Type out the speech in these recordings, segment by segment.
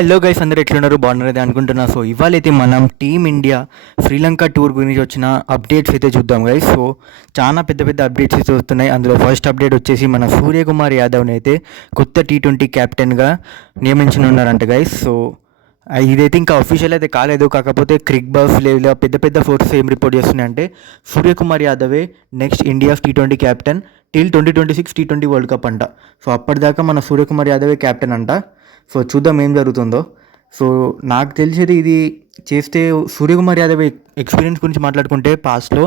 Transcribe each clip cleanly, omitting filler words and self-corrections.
Hello guys, అందరు ఎట్లున్నారు? బాగున్నారని అనుకుంటున్నా. సో ఇవాళ అయితే మనం టీమ్ ఇండియా శ్రీలంక టూర్ గురించి వచ్చిన అప్డేట్స్ అయితే చూద్దాం గైస్. సో చాలా పెద్ద పెద్ద అప్డేట్స్ అయితే వస్తున్నాయి. అందులో ఫస్ట్ అప్డేట్ వచ్చేసి మన సూర్యకుమార్ యాదవ్ని అయితే కొత్త T20 క్యాప్టెన్గా నియమించనున్నారంట గైస్. సో ఇదైతే ఇంకా అఫీషియల్ అయితే కాలేదు. కాకపోతే క్రిక్ బఫ్ లేదా పెద్ద పెద్ద ఫోర్సెస్ ఏం రిపోర్ట్ చేస్తున్నాయంటే సూర్యకుమార్ యాదవే next India T20 captain till 2026 T20 world cup అంట. సో అప్పటిదాకా మన సూర్యకుమార్ యాదవే క్యాప్టెన్ అంట. సో చూద్దాం ఏం జరుగుతుందో. సో నాకు తెలిసేది ఇది చేస్తే సూర్యకుమార్ యాదవ్ ఎక్స్పీరియన్స్ గురించి మాట్లాడుకుంటే పాస్ట్లో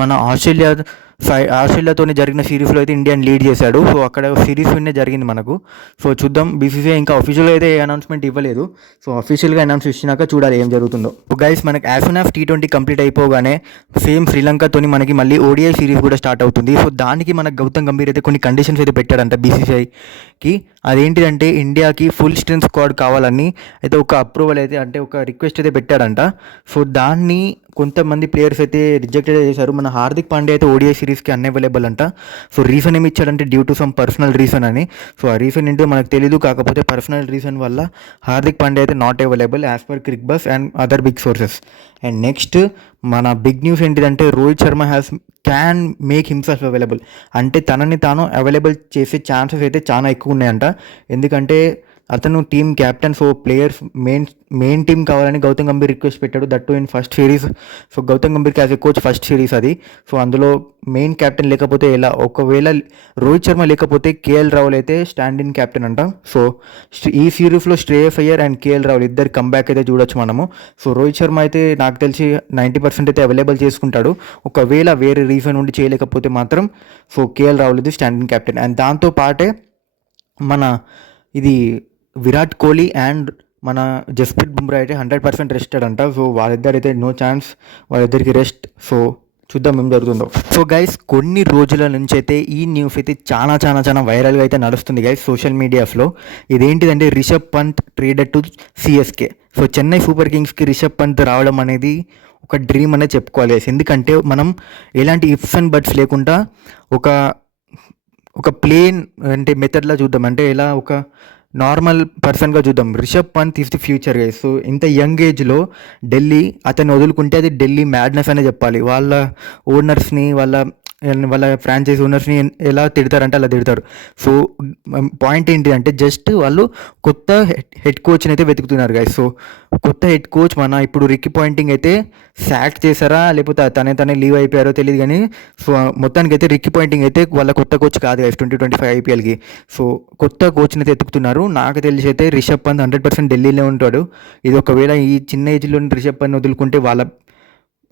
మన ఆస్ట్రేలియాతోనే జరిగిన సిరీస్లో అయితే ఇండియాని లీడ్ చేశాడు. సో అక్కడ సిరీస్ విన్నే జరిగింది మనకు. సో చూద్దాం. బీసీసీఐ ఇంకా అఫీషియల్గా అయితే అనౌన్స్మెంట్ ఇవ్వలేదు. సో అఫీషియల్గా అనౌన్స్ ఇచ్చినాక చూడాలి ఏం జరుగుతుందో. గైస్, మనకి యాఫ్ T20 కంప్లీట్ అయిపోగానే సేమ్ శ్రీలంకతోని మనకి మళ్ళీ ఓడిఐ సిరీస్ కూడా స్టార్ట్ అవుతుంది. సో దానికి మనకు గౌతమ్ గంభీర్ అయితే కొన్ని కండిషన్స్ అయితే పెట్టాడంట బీసీసీఐకి. అదేంటిదంటే ఇండియాకి ఫుల్ స్ట్రెంత్ స్క్వాడ్ కావాలని అయితే ఒక అప్రూవల్ అయితే అంటే ఒక రిక్వెస్ట్ అయితే పెట్టాడంట. సో దాన్ని కొంతమంది ప్లేయర్స్ అయితే రిజెక్టెడ్ చేశారు. మన హార్దిక్ పాండ్యా అయితే ఓడిఐ సిరీస్కి అన్అవైలబుల్ అంట. సో రీజన్ ఏమి ఇచ్చాడంటే due to some personal reason అని. సో ఆ రీజన్ ఏంటో మనకు తెలీదు. కాకపోతే పర్సనల్ రీజన్ వల్ల హార్దిక్ పాండ్యా అయితే not available as per Cricbuzz and other big sources. And next మన బిగ్ న్యూస్ ఏంటిదంటే Rohit Sharma can make himself available. అంటే తనని తాను అవైలబుల్ చేసే ఛాన్సెస్ అయితే చాలా ఎక్కువ ఉన్నాయంట. ఎందుకంటే అతను team captain. So players main team కావాలని గౌతమ్ గంభీర్ రిక్వెస్ట్ పెట్టాడు, that to in first series. So Gautam గంభీర్కి as a coach first series అది. సో అందులో మెయిన్ క్యాప్టెన్ లేకపోతే ఎలా? ఒకవేళ రోహిత్ శర్మ లేకపోతే కేఎల్ రాహుల్ అయితే స్టాండ్ ఇన్ క్యాప్టెన్ అంట. సో ఈ సిరీస్లో శ్రేయస్ అయ్యర్ అండ్ కేఎల్ రాహుల్ ఇద్దరు కంబ్యాక్ అయితే చూడొచ్చు మనము. సో రోహిత్ శర్మ అయితే నాకు తెలిసి 90% అయితే అవైలబుల్ చేసుకుంటాడు. ఒకవేళ వేరే రీజన్ ఉండి చేయలేకపోతే మాత్రం సో కేఎల్ రాహుల్ ఇది స్టాండ్ ఇన్ క్యాప్టెన్. అండ్ దాంతో పాటే మన ఇది విరాట్ కోహ్లీ అండ్ మన జస్ప్రీత్ బుమ్రా అయితే 100% రెస్టెడ్ అంట. సో వాళ్ళిద్దరైతే నో ఛాన్స్, వాళ్ళిద్దరికి రెస్ట్. సో చూద్దాం ఏం జరుగుతుందో. సో గైస్, కొన్ని రోజుల నుంచి అయితే ఈ న్యూస్ అయితే చాలా వైరల్గా అయితే నడుస్తుంది గైస్ సోషల్ మీడియాస్లో. ఇదేంటిదంటే Rishabh Pant traded to CSK. So Chennai super కింగ్స్కి రిషబ్ పంత్ రావడం అనేది ఒక డ్రీమ్ అనేది చెప్పుకోవాలి గైస్. ఎందుకంటే మనం ఎలాంటి ఇఫ్స్ అండ్ బట్స్ లేకుండా ఒక ప్లేన్ అంటే మెథడ్లా చూద్దాం. అంటే ఎలా ఒక నార్మల్ పర్సన్గా చూద్దాం. Rishabh Pant is the future guys. So ఇంత యంగ్ ఏజ్లో ఢిల్లీ అతన్ని వదులుకుంటే అది ఢిల్లీ మ్యాడ్నెస్ అనే చెప్పాలి. వాళ్ళ ఓనర్స్ని వాళ్ళ ఫ్రాంచైజ్ ఓనర్స్ని ఎలా తిడతారంటే అలా తిడతారు. సో పాయింట్ ఏంటి అంటే జస్ట్ వాళ్ళు కొత్త హెడ్ కోచ్ని అయితే వెతుకుతున్నారు గైస్. సో కొత్త హెడ్ కోచ్ మన ఇప్పుడు రిక్కీ పాయింటింగ్ అయితే సాక్ చేశారా లేకపోతే తనే లీవ్ అయిపోయారో తెలియదు. కానీ సో మొత్తానికి అయితే రిక్కీ పాయింటింగ్ అయితే వాళ్ళ కొత్త కోచ్ కాదు గైస్ 2025 ఐపీఎల్కి. సో కొత్త కోచ్ని అయితే ఎత్తుకుతున్నారు. నాకు తెలిసి అయితే రిషబ్ పంత్ 100% ఢిల్లీలో ఉంటాడు. ఇది ఒకవేళ ఈ చిన్న ఏజ్లో రిషబ్ పంత్ వదులుకుంటే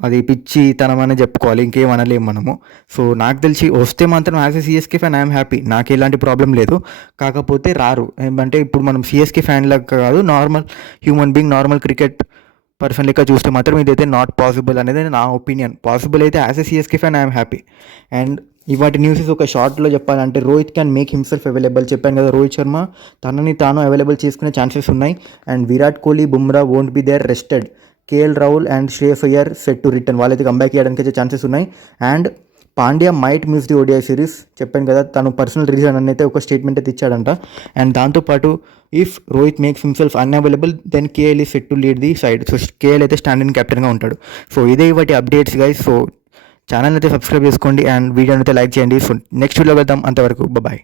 అది పిచ్చి తనమని చెప్పుకోవాలి, ఇంకేం అనలేము మనము. సో నాకు తెలిసి వస్తే మాత్రం as a CSK fan I'm happy, నాకు ఎలాంటి ప్రాబ్లం లేదు. కాకపోతే రారు. ఏమంటే ఇప్పుడు మనం సిఎస్కే ఫ్యాన్ లెక్క కాదు, normal human being, normal cricket person లెక్క చూస్తే మాత్రం ఇదైతే నాట్ పాసిబుల్ అనేది నా ఒపీనియన్. పాసిబుల్ అయితే as a CSK fan I'm happy. And ఇవాటి న్యూసెస్ ఒక షార్ట్లో చెప్పాలంటే Rohit can make himself available. చెప్పాను కదా, రోహిత్ శర్మ తనని తాను అవైలబుల్ చేసుకునే ఛాన్సెస్ ఉన్నాయి. And Virat Kohli, Bumrah won't be there rested. KL Rahul and Shreyas Iyer set to return. వాళ్ళైతే కంబ్యాక్ చేయడానికి అయితే ఛాన్సెస్ ఉన్నాయి. And Pandya might miss the ODI series. చెప్పాను కదా, తను పర్సనల్ రీజన్ అని అయితే ఒక స్టేట్మెంట్ అయితే ఇచ్చాడంట. అండ్ దాంతోపాటు if Rohit makes himself unavailable then KL is set to lead the side. So KL అయితే స్టాండ్ ఇన్ క్యాప్టెన్గా ఉంటాడు. సో ఇదే ఇవాటి అప్డేట్స్ గైస్. సో ఛానల్ అయితే సబ్స్క్రైబ్ చేసుకోండి అండ్ వీడియోని అయితే లైక్ చేయండి. సో నెక్స్ట్ వీడియో వెళ్దాం. అంతవరకు బాయ్.